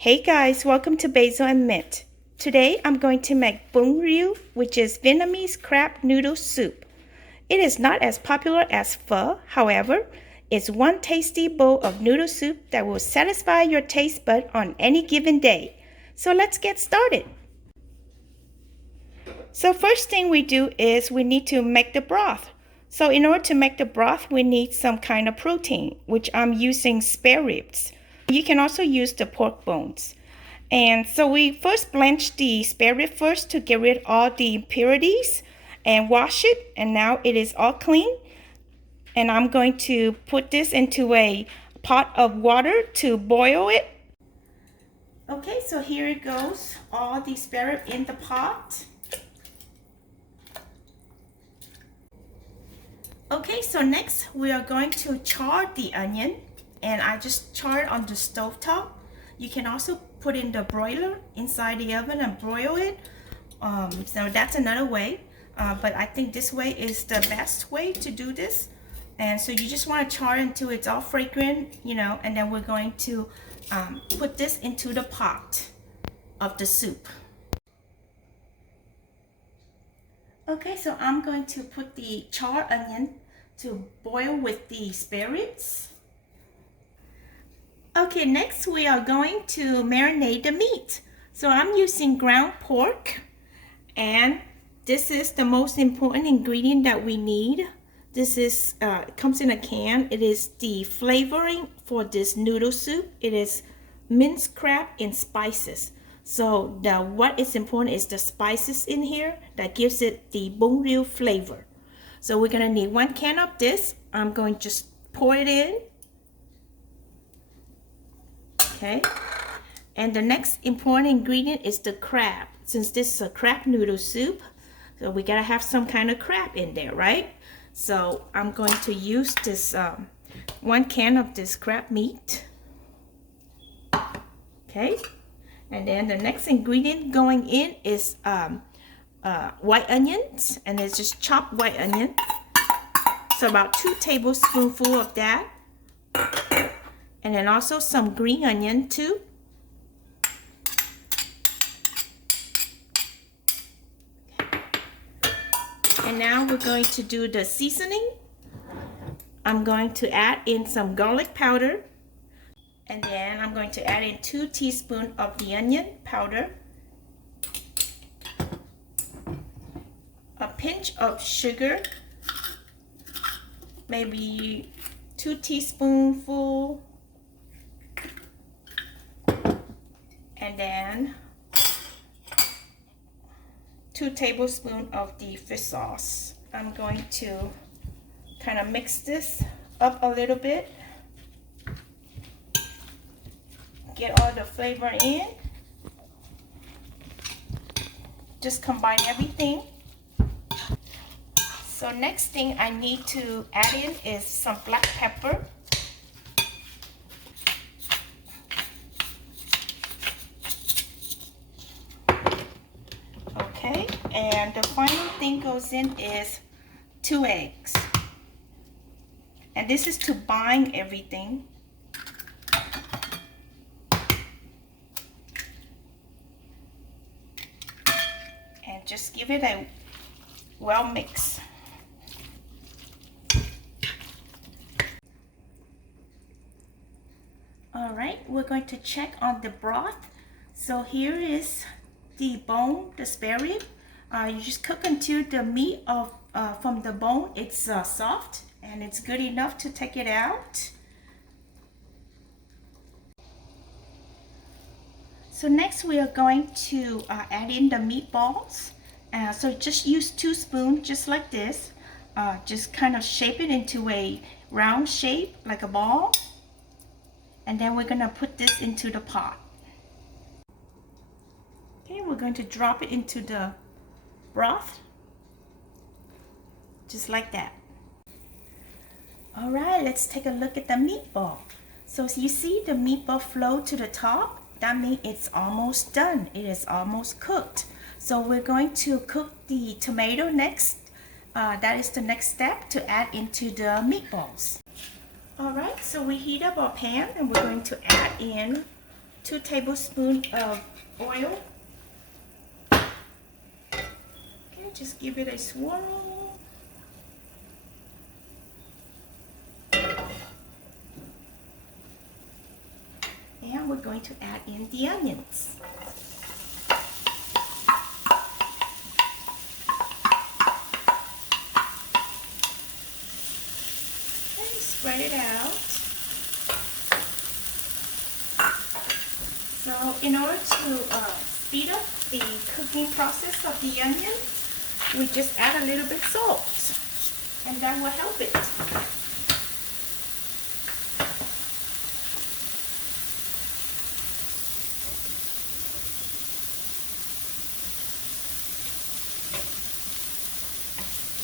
Hey guys, welcome to Basil and Mint. Today I'm going to make bún rieu, which is Vietnamese crab noodle soup. It is not as popular as pho, however, it's one tasty bowl of noodle soup that will satisfy your taste bud on any given day. So let's get started. So first thing we do is we need to make the broth. So in order to make the broth, we need some kind of protein, which I'm using spare ribs. You can also use the pork bones. And so we first blanch the spare rib first to get rid of all the impurities and wash it. And now it is all clean. And I'm going to put this into a pot of water to boil it. Okay, so here it goes, all the spare rib in the pot. Okay, so next we are going to char the onion, and I just char it on the stove top. You can also put in the broiler inside the oven and broil it. So that's another way, but I think this way is the best way to do this. And so you just want to char until it's all fragrant, and then we're going to put this into the pot of the soup. Okay, so I'm going to put the charred onion to boil with the spare ribs. Okay, next we are going to marinate the meat. So I'm using ground pork, and this is the most important ingredient that we need. This is comes in a can. It is the flavoring for this noodle soup. It is minced crab and spices. So what is important is the spices in here that gives it the bún rieu flavor. So we're gonna need 1 can of this. I'm going to just pour it in. Okay. And the next important ingredient is the crab. Since this is a crab noodle soup, so we gotta have some kind of crab in there, right? So I'm going to use this 1 can of this crab meat. Okay. And then the next ingredient going in is white onions, and it's just chopped white onion. So about 2 tablespoonfuls of that. And then also some green onion too. And now we're going to do the seasoning. I'm going to add in some garlic powder. And then I'm going to add in 2 teaspoons of the onion powder, a pinch of sugar, maybe 2 teaspoonfuls, and then 2 tablespoons of the fish sauce. I'm going to kind of mix this up a little bit. Get all the flavor in. Just combine everything. So next thing I need to add in is some black pepper. Okay, and the final thing goes in is 2 eggs. And this is to bind everything. And just give it a well mix. All right, we're going to check on the broth. So here is the bone, the spare rib. You just cook until the meat from the bone it's soft and it's good enough to take it out. So next we are going to add in the meatballs. So just use 2 spoons, just like this. Just kind of shape it into a round shape, like a ball. And then we're gonna put this into the pot. Okay, we're going to drop it into the broth, just like that. All right, let's take a look at the meatball. So as you see the meatball flow to the top, that means it's almost done. It is almost cooked. So we're going to cook the tomato next. That is the next step to add into the meatballs. All right, so we heat up our pan and we're going to add in 2 tablespoons of oil. Okay, just give it a swirl. And we're going to add in the onions. Okay, spread it out. So in order to speed up the cooking process of the onions, we just add a little bit salt, and that will help it.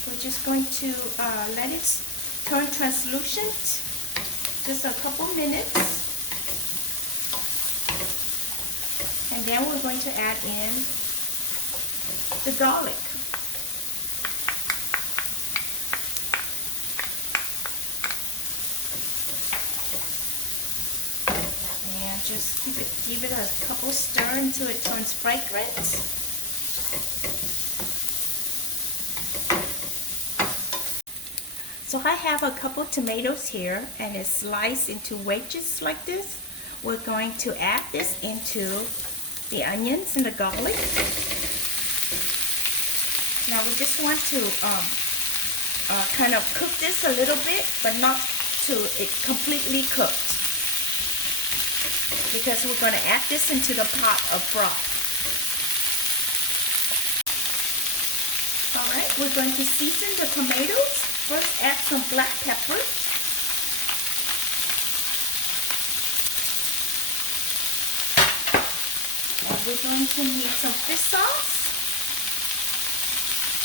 We're just going to let it turn translucent, just a couple minutes. And then we're going to add in the garlic. And just give it a couple stir until it turns fragrant. So I have a couple tomatoes here, and it's sliced into wedges like this. We're going to add this into the onions and the garlic. Now we just want to kind of cook this a little bit, but not to it completely cooked, because we're going to add this into the pot of broth. All right, we're going to season the tomatoes. First, add some black pepper. And we're going to need some fish sauce.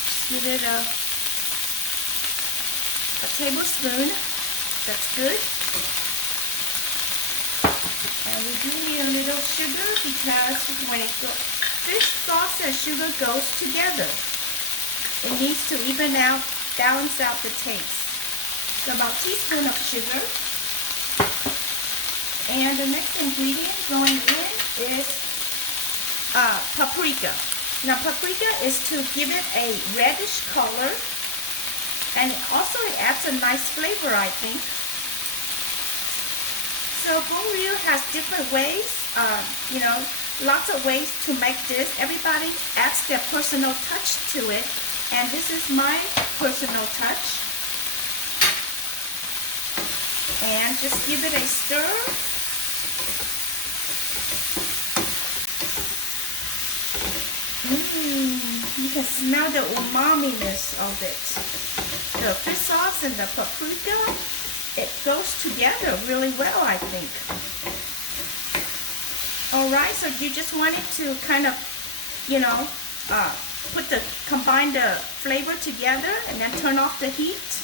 Just give it a tablespoon. That's good. And we do need a little sugar, because when fish sauce and sugar goes together, it needs to even out, balance out the taste. So about a teaspoon of sugar. And the next ingredient going in is paprika. Now paprika is to give it a reddish color, and also it adds a nice flavor, I think. So Rieu has different ways, lots of ways to make this. Everybody adds their personal touch to it, and this is my personal touch. And just give it a stir. You can smell the umami-ness of it. The fish sauce and the paprika, it goes together really well, I think. Alright, so you just want it to kind of, combine the flavor together, and then turn off the heat.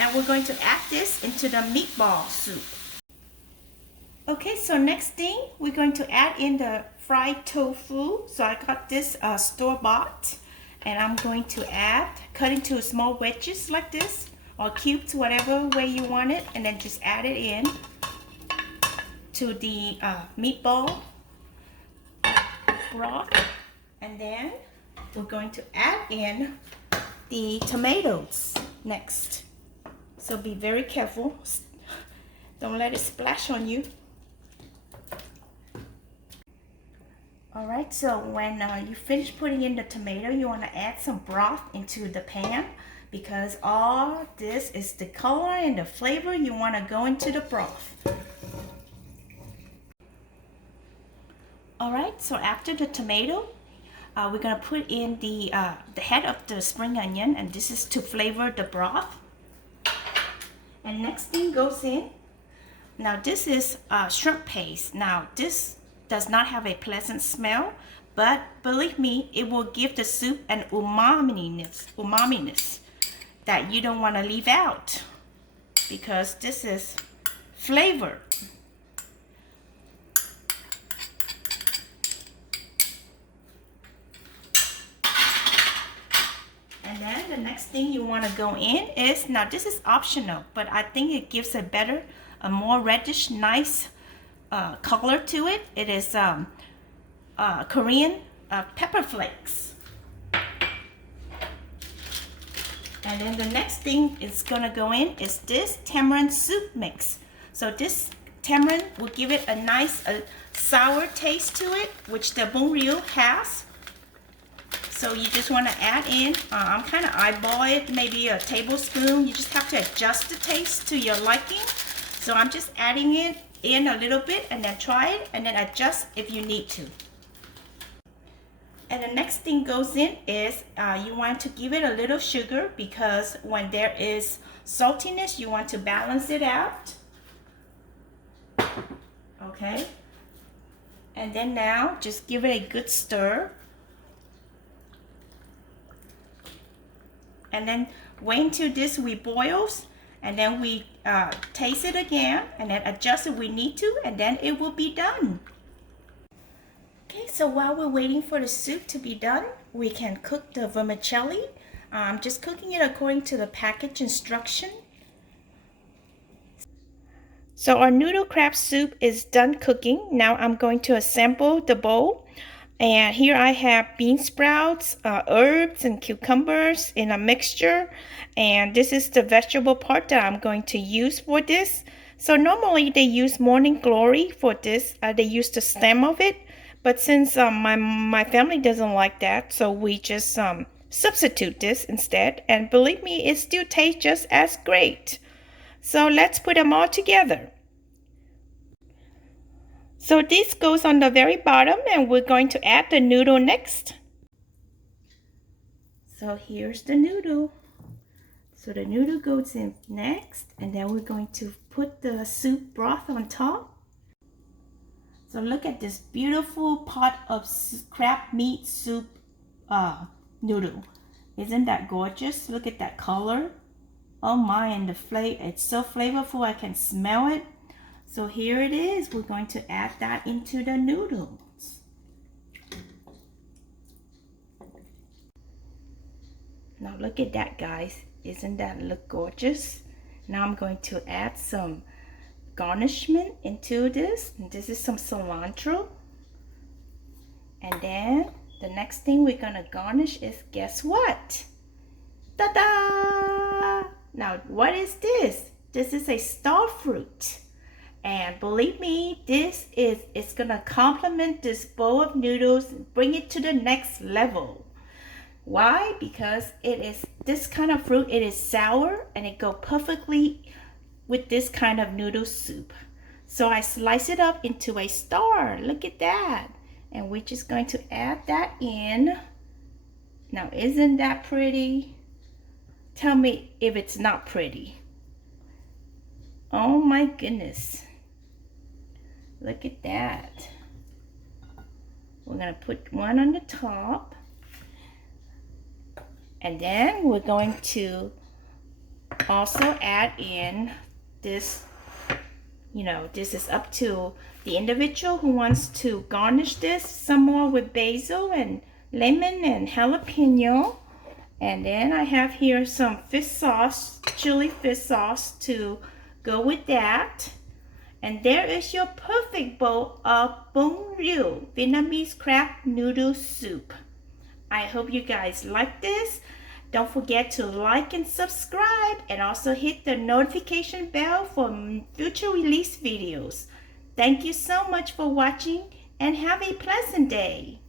And we're going to add this into the meatball soup. Okay, so next thing, we're going to add in the fried tofu. So I got this store-bought, and I'm going to cut into small wedges like this, or cubes, whatever way you want it, and then just add it in to the meatball broth. And then we're going to add in the tomatoes next. So be very careful. Don't let it splash on you. Alright, so when you finish putting in the tomato, you want to add some broth into the pan, because all this is the color and the flavor you want to go into the broth. Alright, so after the tomato, we're going to put in the head of the spring onion, and this is to flavor the broth. And next thing goes in. Now this is shrimp paste. Now this does not have a pleasant smell, but believe me, it will give the soup an umami-ness that you don't want to leave out, because this is flavor. And then the next thing you want to go in is, now this is optional, but I think it gives a more reddish, nice color to it. It is Korean pepper flakes. And then the next thing is gonna go in is this tamarind soup mix. So this tamarind will give it a nice sour taste to it, which the Rieu has. So you just want to add in, I'm kind of eyeball it, maybe a tablespoon. You just have to adjust the taste to your liking. So I'm just adding it in a little bit and then try it and then adjust if you need to. And the next thing goes in is you want to give it a little sugar, because when there is saltiness, you want to balance it out. Okay. And then now just give it a good stir. And then wait until this reboils, and then we taste it again and then adjust if we need to, and then it will be done. Okay, so while we're waiting for the soup to be done, we can cook the vermicelli. I'm just cooking it according to the package instruction. So our noodle crab soup is done cooking. Now I'm going to assemble the bowl. And here I have bean sprouts, herbs, and cucumbers in a mixture. And this is the vegetable part that I'm going to use for this. So normally they use morning glory for this. They use the stem of it. But since my family doesn't like that, so we just substitute this instead. And believe me, it still tastes just as great. So let's put them all together. So this goes on the very bottom, and we're going to add the noodle next. So here's the noodle. So the noodle goes in next, and then we're going to put the soup broth on top. So look at this beautiful pot of crab meat soup noodle. Isn't that gorgeous? Look at that color. Oh my, and the flavor, it's so flavorful, I can smell it. So here it is. We're going to add that into the noodles. Now look at that, guys. Isn't that look gorgeous? Now I'm going to add some garnishment into this. And this is some cilantro. And then the next thing we're going to garnish is, guess what? Ta-da! Now what is this? This is a star fruit. And believe me, it's gonna complement this bowl of noodles and bring it to the next level. Why? Because it is this kind of fruit, it is sour and it goes perfectly with this kind of noodle soup. So I slice it up into a star. Look at that. And we're just going to add that in. Now, isn't that pretty? Tell me if it's not pretty. Oh my goodness. Look at that. We're going to put one on the top. And then we're going to also add in this, this is up to the individual who wants to garnish this some more with basil and lemon and jalapeno. And then I have here some fish sauce, chili fish sauce to go with that. And there is your perfect bowl of Rieu Vietnamese crab noodle soup. I hope you guys like this. Don't forget to like and subscribe, and also hit the notification bell for future release videos. Thank you so much for watching, and have a pleasant day.